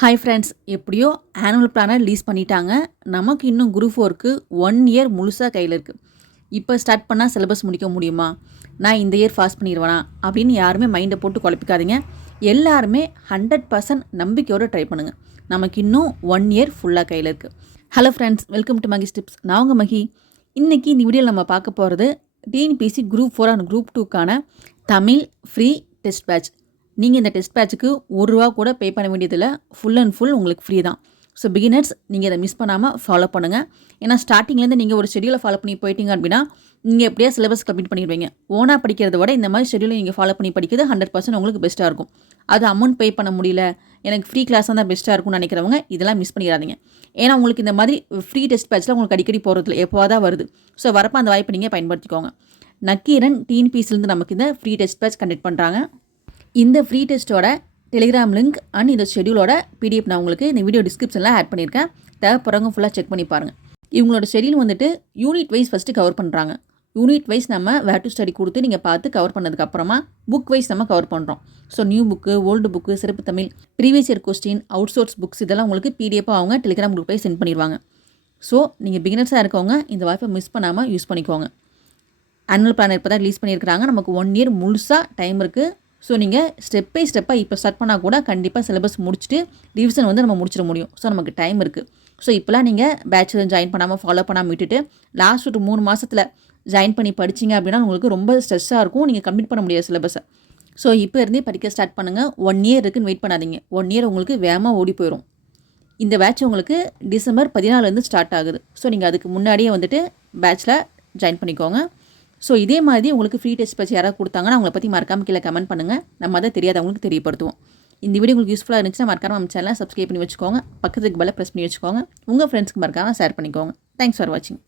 Hi friends, எப்படியோ annual planar release பண்ணிட்டாங்க. நமக்கு இன்னும் குரூப் 4க்கு 1 இயர் முழுசாக கையில் இருக்குது. இப்போ ஸ்டார்ட் பண்ணால் சிலபஸ் முடிக்க முடியுமா, நான் இந்த இயர் பாஸ் பண்ணிடுவேனா அப்படின்னு யாருமே மைண்டை போட்டு குழப்பிக்காதீங்க. எல்லாருமே 100% நம்பிக்கையோடு ட்ரை பண்ணுங்கள். நமக்கு இன்னும் 1 இயர் ஃபுல்லாக கையில் இருக்குது. Hello friends, welcome to Mahi's tips. நான் உங்கள் மகி. இன்றைக்கி இந்த வீடியோவில் நம்ம பார்க்க போகிறது டிஎன்பிஎஸ்சி குரூப் 4 அண்ட் குரூப் 2க்கான தமிழ் ஃப்ரீ டெஸ்ட் பேட்ச். நீங்கள் இந்த டெஸ்ட் பேட்சுக்கு ₹1 கூட பே பண்ண வேண்டியதில்லை. ஃபுல் அண்ட் ஃபுல் உங்களுக்கு ஃப்ரீ தான். ஸோ பிகினர்ஸ், நீங்கள் இதை மிஸ் பண்ணாமல் ஃபாலோ பண்ணுங்கள். ஏன்னா ஸ்டார்டிங்லேருந்து நீங்கள் ஒரு ஷெடியூலை ஃபாலோ பண்ணி போயிட்டீங்க அப்படின்னா நீங்கள் எப்படியா சிலபஸ் கம்ப்ளீட் பண்ணிடுவீங்க. ஓனாக படிக்கிறத விட இந்த மாதிரி ஷெடியூலை நீங்கள் ஃபாலோ பண்ணி படிக்கிறது 100% உங்களுக்கு பெஸ்ட்டாக இருக்கும். அது அமௌண்ட் பே பண்ண முடியல, எனக்கு ஃப்ரீ கிளாஸ் தான் பெஸ்ட்டாக இருக்கும்னு நினைக்கிறவங்க இதெல்லாம் மிஸ் பண்ணிடாதீங்க. ஏன்னா உங்களுக்கு இந்த மாதிரி ஃப்ரீ டெஸ்ட் பேட்சில் உங்களுக்கு அடிக்கடி போகிறதுல எப்போவா தான் வருது. ஸோ வரப்போ அந்த வாய்ப்பை நீங்கள் பயன்படுத்திக்கோங்க. நக்கீரன் டிஎன்பிஎஸ்சிலேருந்து நமக்கு இந்த ஃப்ரீ டெஸ்ட் பேட்ச் கண்டக்ட் பண்ணுறாங்க. இந்த ஃப்ரீ டெஸ்ட்டோட டெலிகிராம் லிங்க் அண்ட் இந்த ஷெடியூலோட பிடிஎஃப் நான் உங்களுக்கு இந்த வீடியோ டிஸ்கிரிப்ஷனில் ஆட் பண்ணியிருக்கேன். தேவைப்படுறவங்க ஃபுல்லாக செக் பண்ணி பாருங்கள். இவங்களோட ஷெடியூல் வந்துட்டு யூனிட் வைஸ் ஃபஸ்ட்டு கவர் பண்ணுறாங்க. யூனிட் வைஸ் நம்ம வேர் டு ஸ்டடி கொடுத்து நீங்கள் பார்த்து கவர் பண்ணதுக்கப்புறமா புக் வைஸ் நம்ம கவர் பண்ணுறோம். So new book, old book, சிறப்பு Tamil, previous year question, out source books இதெல்லாம் உங்களுக்கு பிடிஎஃபாக அவங்க டெலிகிராம் குரூப் போய் சென்ட் பண்ணிடுவாங்க. ஸோ நீங்கள் பிகினர்ஸாக இருக்கவங்க இந்த வாய்ப்பை மிஸ் பண்ணாமல் யூஸ் பண்ணிக்கோங்க. ஆனுவல் பிளானர் இப்போ தான் ரிலீஸ் பண்ணியிருக்கிறாங்க. நமக்கு 1 இயர் முழுசாக டைம் இருக்குது. ஸோ நீங்கள் ஸ்டெப் பை ஸ்டெப்பாக இப்போ ஸ்டார்ட் பண்ணால் கூட கண்டிப்பாக சிலபஸ் முடிச்சுட்டு ரிவிஷன் வந்து நம்ம முடிச்சிட முடியும். ஸோ நமக்கு டைம் இருக்குது. ஸோ இப்போலாம் நீங்கள் பேட்ச் ஜாயின் பண்ணாமல் ஃபாலோ பண்ணாமல் விட்டுட்டு லாஸ்ட் ஒரு 3 மாதத்தில் ஜாயின் பண்ணி படிச்சிங்க அப்படின்னா உங்களுக்கு ரொம்ப ஸ்ட்ரெஸ்ஸாக இருக்கும். நீங்கள் கம்ப்ளீட் பண்ண முடியாது சிலபஸை. ஸோ இப்போ இருந்தே படிக்க ஸ்டார்ட் பண்ணுங்கள். 1 இயர் இருக்குன்னு வெயிட் பண்ணாதீங்க. 1 இயர் உங்களுக்கு வேகமாக ஓடி போயிடும். இந்த பேட்ச் உங்களுக்கு டிசம்பர் 14 ஸ்டார்ட் ஆகுது. ஸோ நீங்கள் அதுக்கு முன்னாடியே வந்துட்டு பேட்சில் ஜாயின் பண்ணிக்கோங்க. ஸோ இதே மாதிரி உங்களுக்கு ஃப்ரீ டெஸ்ட் பேட்ச் யாராவது கொடுத்தாங்கன்னா அவங்கள பற்றி மறக்காமல் கீழே கமெண்ட் பண்ணுங்கள். நம்ம அதை தெரியாதவங்களுக்கு தெரியப்படுத்துவோம். இந்த வீடியோ உங்களுக்கு யூஸ்ஃபுல்லாக இருந்துச்சுன்னா மறக்காமல் நம்ம சேனலை சப்ஸ்கிரைப் பண்ணி வச்சுக்கோங்க. பக்கத்துக்கு பெல்லை ப்ரெஸ் பண்ணி வச்சுக்கோங்க. உங்கள் ஃப்ரெண்ட்ஸ்க்கு மறக்காமல் ஷேர் பண்ணிக்கோங்க. தேங்க்ஸ் ஃபார் வாட்சிங்.